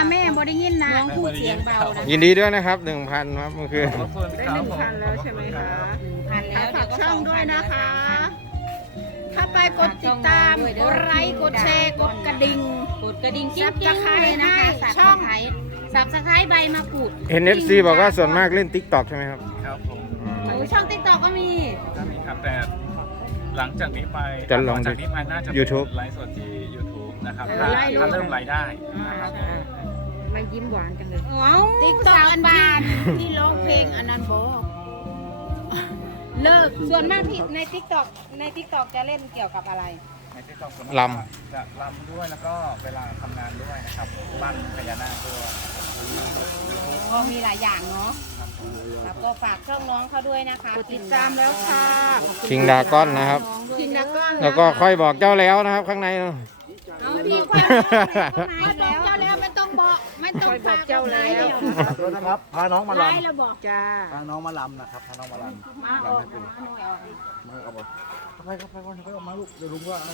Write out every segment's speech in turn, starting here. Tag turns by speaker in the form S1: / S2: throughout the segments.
S1: แม่บ่ได้ยินนะน้องพูดเสียงเบานะ
S2: ยินดีด้วยนะครับ 1,000 ครับเมื่อคืน
S3: ได้1,000แล้วใช่ไหมคะ
S1: 1,000แล้วฝากช่องด้วยนะคะเข้าไปกดติดตามกดไลค์กดแชร์กดกระดิ่งซับสไครต์นะคะช่องซับสไครต์ใบมะกรูด
S2: เห็น FC บอกว่าส่วนมากเล่น TikTok ใช่ไหมครับ
S4: ครับผม
S1: ช่อง TikTok ก็มี
S4: ครับแต่หลังจากนี้ไปน่าจะ
S2: YouTube
S4: ไลฟ์สดที่ YouTube นะครับถ้าเริ่มรายได้นะครับ
S3: มันยิ้มหวานจังเลย
S1: TikTok อันที่ร้องเพลงอันนั้นบ่เลิกส่วนมากที่ใน TikTok จะเล่นเกี่ยวกับอะไร
S4: ในที่ต้อง
S2: ล
S4: จะลำด้วยแล้วก็เวลาทำงานด้วยนะครับบ้านพญานาคด้วย
S1: ก็มีหลายอย่างเนาะแล้วก็ฝากช่องน้องเขาด้วยนะคะ
S3: ติดตามแล้วค่ะ
S2: คิงดาก้อนนะครับ
S3: คิงดาก้อน
S2: แล้วก็ค่อยบอกเจ้าแล้วนะครับข้างใน
S1: เอาพี่ค่อยบอกเจ้าแล้วไม่ต้องฝาก
S3: เจ้าแล้ว
S5: นะครับพาน้องมาลำ
S1: แล้วบอก
S3: จ้า
S5: พาน้องมาลำนะครับพาน้องมาลำลำให้ดูมาเอาไปไปออกมาลูกเดี๋ยวลุงว่า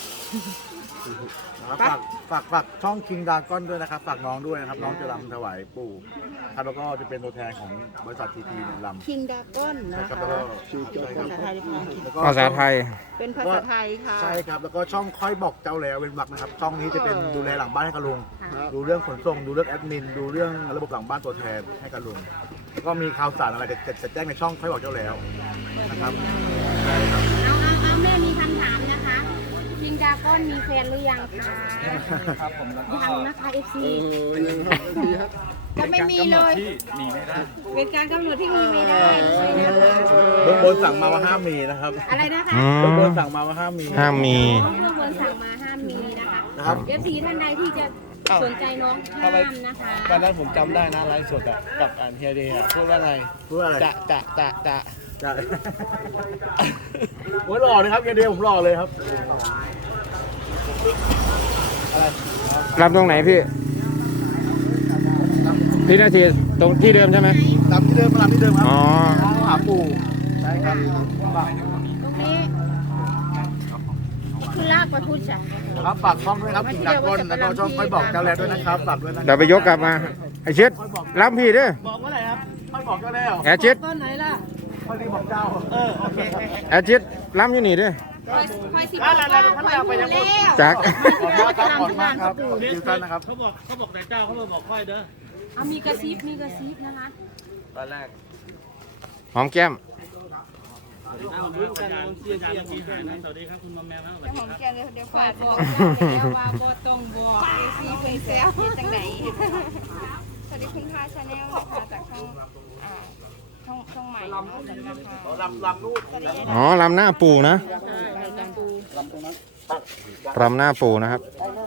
S5: ฝากช่องคิงดาก้อนด้วยนะครับฝากน้องด้วยนะครับน้องจะลำถวายปู่ครับแล้วก็จะเป็นตัวแทนของบริษัททีทีลำ
S3: คิงดาก้อนนะคะ
S2: ภาษาไทย
S3: เป็นภาษาไทยค่ะ
S5: ใช่ครับแล้วก็ช่องค่อยบอกเจ้าแล้วเป็นวักนะครับช่องนี้จะเป็นดูแลหลังบ้านให้กับลุงดูเรื่องขนส่งดูเรื่องแอดมินดูเรื่องระบบหลังบ้านตัวแทนให้กับลุงแล้วก็มีข่าวสารอะไรจะแจ้งในช่องค่อยบอกเจ้าแล้วนะครับ
S1: เอาแม่มีคำถามนะคะคิงดาก้อนมีแฟนหรือยังคะ
S4: ครับผม
S1: ยังนะคะ FC
S3: จะไม่มีเลย
S4: มีไม่ได้
S1: เป็นการกำหนดที่มีไม่ได้
S5: เบื้องบนสั่งมาว่าห้ามมีนะครับ
S1: อะไรนะคะ
S5: เบื้องบนสั่งมาว่าห้ามมี
S1: เบื้องบนสั่งมาห้ามมีนะคะFC ท่านใดที่จะสนใจน้องห้ามนะคะ
S5: วันนั้นผมจำได้นะไลฟ์สดกับเฮียเดียพูดว่าไงพูดว่าอะไรจะโอ้ยหล่อเลยครับเฮียเดียผมหล่อเลยครับ
S2: รับตรงไหนพี่นาทีตรงที่เดิมใช่ไหม
S5: รับที่เดิมรับที่เดิมครับ
S2: อ๋อ
S5: หาปู่ใช่ครับ
S1: ตรงนี้คือลากไปพูดจ้ะ
S5: ครับฝากช่องด้วยครับคิงดาก้อนแล้วก็ช่องค่อยบอกเจ้าแล้วด้วยนะครับฝากด้วยนะ
S2: เดี๋ยวไปยกกลับมาไอเช็ดรับพี่ด้วย
S5: บอกว่าอะไรครับค่อยบอกเจ้าแล้ว
S2: แอร์เช็ด
S3: ต้นไหนล่ะ
S5: ค่อยดีบอกเจ้าโอเค
S2: แอร์เช็ดรับอยู่นี่ด้วย
S1: คอยสิบว่าคอยพูดแล้ว
S2: จัก
S5: ขอบมากครับดิวตันนะครับ
S4: เขาบอกแต่เจ้าเขาบอกค่อยเด้อ
S1: เอามีกระซิบนะคะ
S4: ตอนแรก
S2: หอมแก้ม
S4: เอาดูกันเสียมีหายนะสวัสดีครับคุณมอมแมวนะสวัสดีครับ
S1: เดี๋ยวฝากบอกแล้วว่าบ่ต้องบอกซีเพิ่นแซวจังได๋สวัสดีคุณพาชาแนลนะคะจากช่องใหม่นะคะ
S5: ลำนู่น
S2: อ๋อลำหน้าปูนะลำหน้าปูนะครับ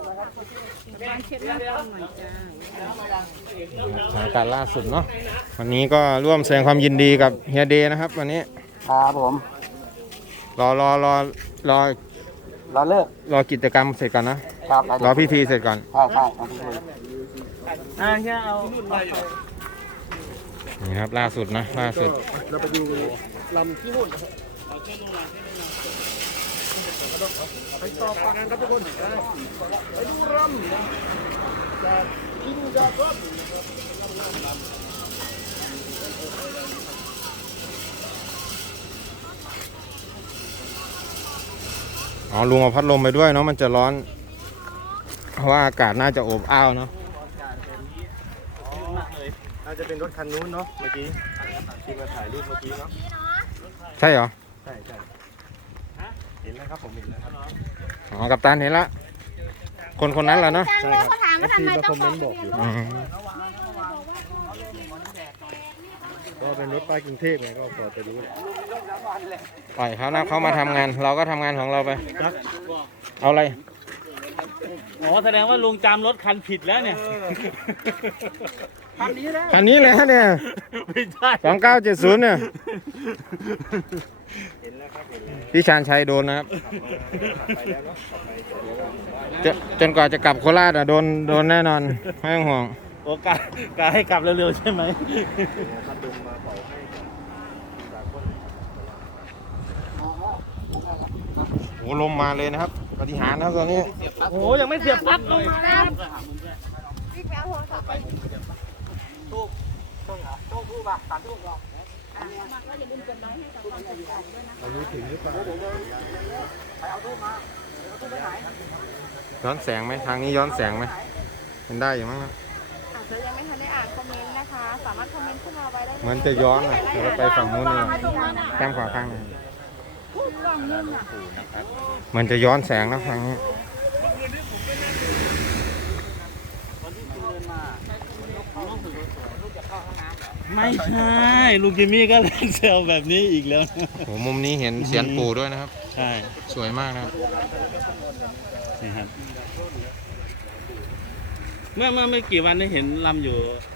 S2: สถานการณ์ล่าสุดเนาะวันนี้ก็ร่วมแสดงความยินดีกับเฮียเดย์นะครับวันนี้
S5: ครับผม
S2: รอ
S5: เลิก
S2: รอกิจกรรมเสร็จก่อนนะครับรอพิธีเสร็จก่อน
S5: ใช่
S4: เฮียเอา
S2: นี่ครับล่าสุดนะล่าสุด
S5: เราไปดูลำที่นู่นไปต่อปากกันครับทุกคนไปดูรำจากคิงดาก้อน
S2: อ๋อลุงเอาพัดลมไปด้วยเนาะมันจะร้อนเพราะว่าอากาศน่าจะอบอ้าวเนาะ
S5: น่าจะเป็นรถคันนู้นเนาะเมื่อกี้ที่มาถ่ายรูปเมื่อกี้เนาะ
S2: ใช่เหรอ
S5: ใช่เห็นแล้วครับผมเห็นแล้วครับ
S2: อ๋อกัปตันเห็นละคนนั้นแหละเนาะ
S1: ใช่ครับเขาถามว่าทำไมต้องบอก
S5: ก็เป็นรถป้ายกรุงเทพไงก็พอจะรู้
S2: ปล่อยเขานะเขามาทำงานเราก็ทำงานของเราไปเอาอะไร
S4: อ๋อแสดงว่าลุงจำรถคันผิดแล้วเนี่ย
S2: คันนี้แหละเนี่ย2970เนี่ยพี่ชาญชัยโดนนะครับจนกว่าจะกลับโคราชโดนแน่นอนไม่ต้องห่วง
S4: โอกาสให้กลับเร็วๆใช่ไหม
S2: โอ้ลมมาเลยนะครับปฏิหารย์นะครับตอนนี้
S4: โอ้ยังไม่เสียบปลั๊กลงมาแล้ว
S5: อายุถึงหรือเปล่า
S2: ย้อนแสงไหมทางนี้ย้อนแสงไหมเห็นได้อยู่มั้งนะ
S6: อาจจะยังไม่ทันได้อ่านคอมเมนต์นะคะ สามารถคอมเมนต์ขึ้นมาไว้ได้เลย
S2: เหมือนจะย้อนอ่ะเดี๋ยวเราไปฝั่งนู้นเลยแก้มขวาข้างหนึงเหมือนจะย้อนแสงนะทางนี้
S4: ไม่ใช่ลุงจิมมี่ก็เล่นเซลแบบนี้อีกแล้วนะ
S2: โหมุมนี้เห็นเสียนปู่ด้วยนะครับ
S4: ใช่
S2: สวยมากนะครับ
S4: นี่ครับเมื่อไม่กี่วันได้เห็นลำอยู่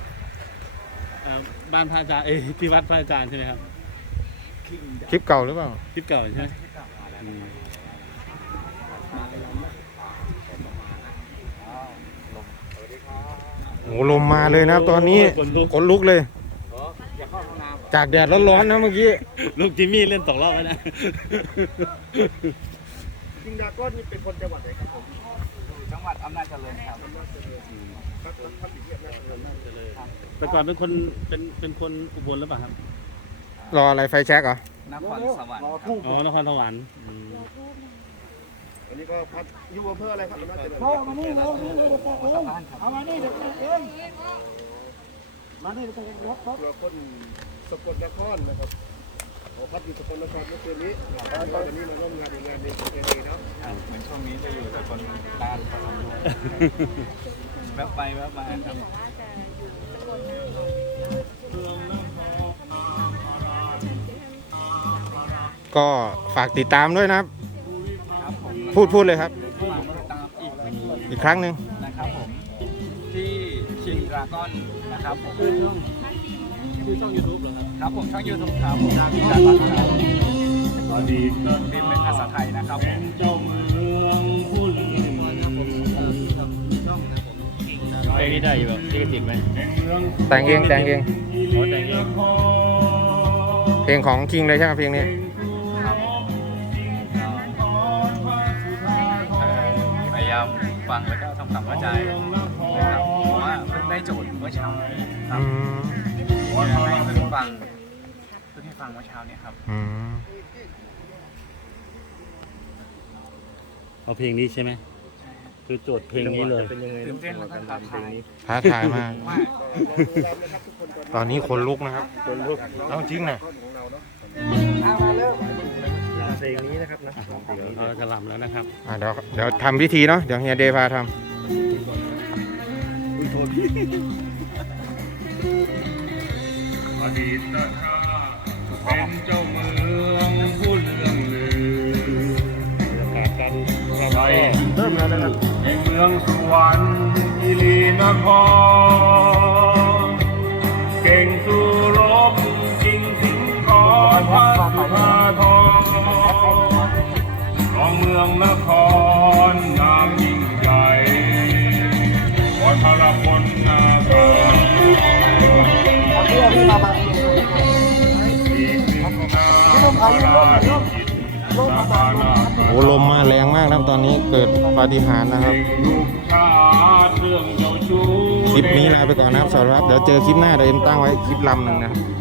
S4: บ้านพระอาจารย์ที่วัดพระอาจารย์ใช่ไหมครับ
S2: คลิปเก่าหรือเปล่า
S4: คลิปเก่าใช่ไหมอืม
S2: โหลมมาเลยนะครับตอนนี้ขนลุกเลย จากแดดร้อนๆนะเมื่อกี้
S4: ลุงจิมมี่เล่น2 รอบแล้วนะ
S5: จริงดาก้อนนี่เป็นคนจังหวัดไหนครับผมจังหวัดอำนาจเจริญครับ
S4: แต่ก่อนเป็นคนเป็นคนอุบลหรือเปล่าครับ
S2: รออะไรไฟแช็กเหรอ
S5: นครสวรรค์
S4: อ๋อนครสวรรค์อืม
S5: อันนี้ก็พัดอยู่อำเภออะไรครับอำนาจเจริญ
S3: พ่อมานี่เลยนี่เด็กเองเอามานี่เด็กเองมานี่เด็กเองรถ
S5: เราคนสกลนครนะครับพัดอยู่สกลนครเมื่อคืนนี้ตอนนี้เราก็งานในประเทศนี้เนาะเหมือนช่วงนี้จะอยู่แต่คนลานพนมรุ้งแวบไปแวบมาครับ
S2: ก็ฝากติดตามด้วยนะครับ
S5: ครับผม
S2: พูดเลยครับ
S5: ฝากติดตาม
S2: อีกครั้งหนึ่ง
S5: นะครับผมที่ชิงดราก้อนนะครับผม
S4: ชื่อช่อง YouTube เหรอครับ
S5: ครับผมช่องยูทูบครับผมชิงดราก้อนครับเป็นภาษาไทยนะครับผม
S4: เพลงนี้ได้อยู่แบบลิขสิทธิ์ไหม
S2: แต่งเอง
S4: แต่งเอง
S2: เพลงของคิงเลยใช่ไหมเพลงนี้
S5: พยายามฟังแล้วก็ทำความเข้าใจนะครับเพราะว่าเพิ่งได้โจทย์เมื่อเช้านี้ครับเพิ่งฟังเมื่อเช้านี้ครับ
S4: เอาเพลงนี้ใช่ไหมคือโจทย์เพลงนี้เลย
S5: ตื่นเต้นแล้วก็ท้าทาย
S2: ท้าทายมาก ตอนนี้คนลุกนะครับเอาจริงนะ
S5: เพลงนี้นะครับนะ
S4: เราจะลำแล้วนะครับ
S2: เดี๋ยวทำพิธีเนาะเดี๋ยวเฮียเดย์พาท
S7: อดีตชาเป็นเจ้าเมืองผู้เลื่องลือการเราไปเริ่มแล้วนะครับในเมืองสวรรค์กิรีนครเก่งสู้รบจริงสิงคอนพระสุภาทองรองเมืองนครงามยิ่งใหญ่วัชรพลนาคา
S2: ำโอ้ลมมาแรงมากนะครับตอนนี้เกิดปาฏิหาริย์นะครับ คลิปนี้ลาไปก่อนนะครับสวัสดีครับเดี๋ยวเจอคลิปหน้าเดี๋ยวเอ็มตั้งไว้คลิปลำหนึ่งนะครับ